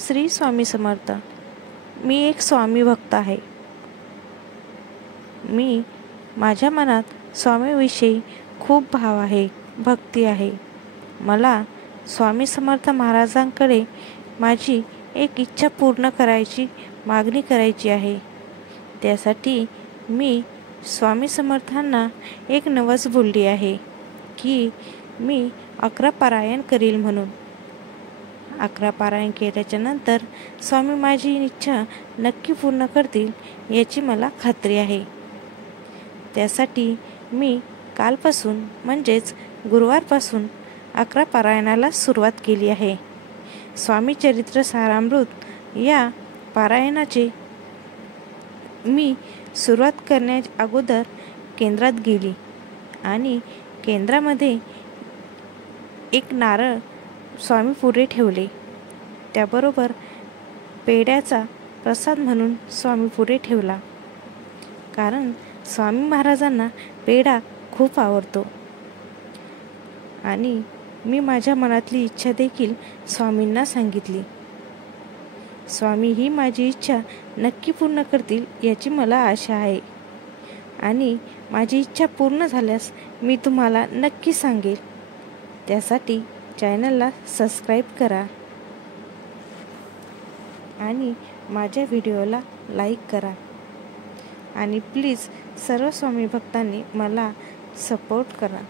श्री स्वामी समर्थ। मी एक स्वामी भक्त आहे। मी माझ्या मनात स्वामीविषयी खूप भाव आहे, भक्ती आहे। मला स्वामी समर्थ महाराजांकडे माझी एक इच्छा पूर्ण करायची, मागणी करायची आहे। त्यासाठी मी स्वामी समर्थांना एक नवस बोलली आहे की मी 11 पारायण करील म्हणून। 11 पारायण केल्याच्या नंतर स्वामी माझी इच्छा नक्की पूर्ण करतील याची मला खात्री आहे। त्यासाठी मी कालपासून म्हणजेच गुरुवारपासून 11 पारायणाला सुरुवात केली आहे। स्वामी चरित्र सारामृत या पारायणाचे मी सुरुवात करण्याच्या अगोदर केंद्रात गेली आणि केंद्रामध्ये एक नारळ स्वामी पुढे ठेवले। त्याबरोबर पेढ्याचा प्रसाद म्हणून स्वामी पुढे ठेवला, कारण स्वामी महाराजांना पेढा खूप आवडतो। आणि मी माझ्या मनातली इच्छा देखील स्वामींना सांगितली। स्वामी ही माझी इच्छा नक्की पूर्ण करतील याची मला आशा आहे आणि माझी इच्छा पूर्ण झाल्यास मी तुम्हाला नक्की सांगेल। त्यासाठी चॅनलला सबस्क्राईब करा आणि माझ्या व्हिडिओला लाईक करा आणि प्लीज सर्व स्वामी भक्तांनी मला सपोर्ट करा।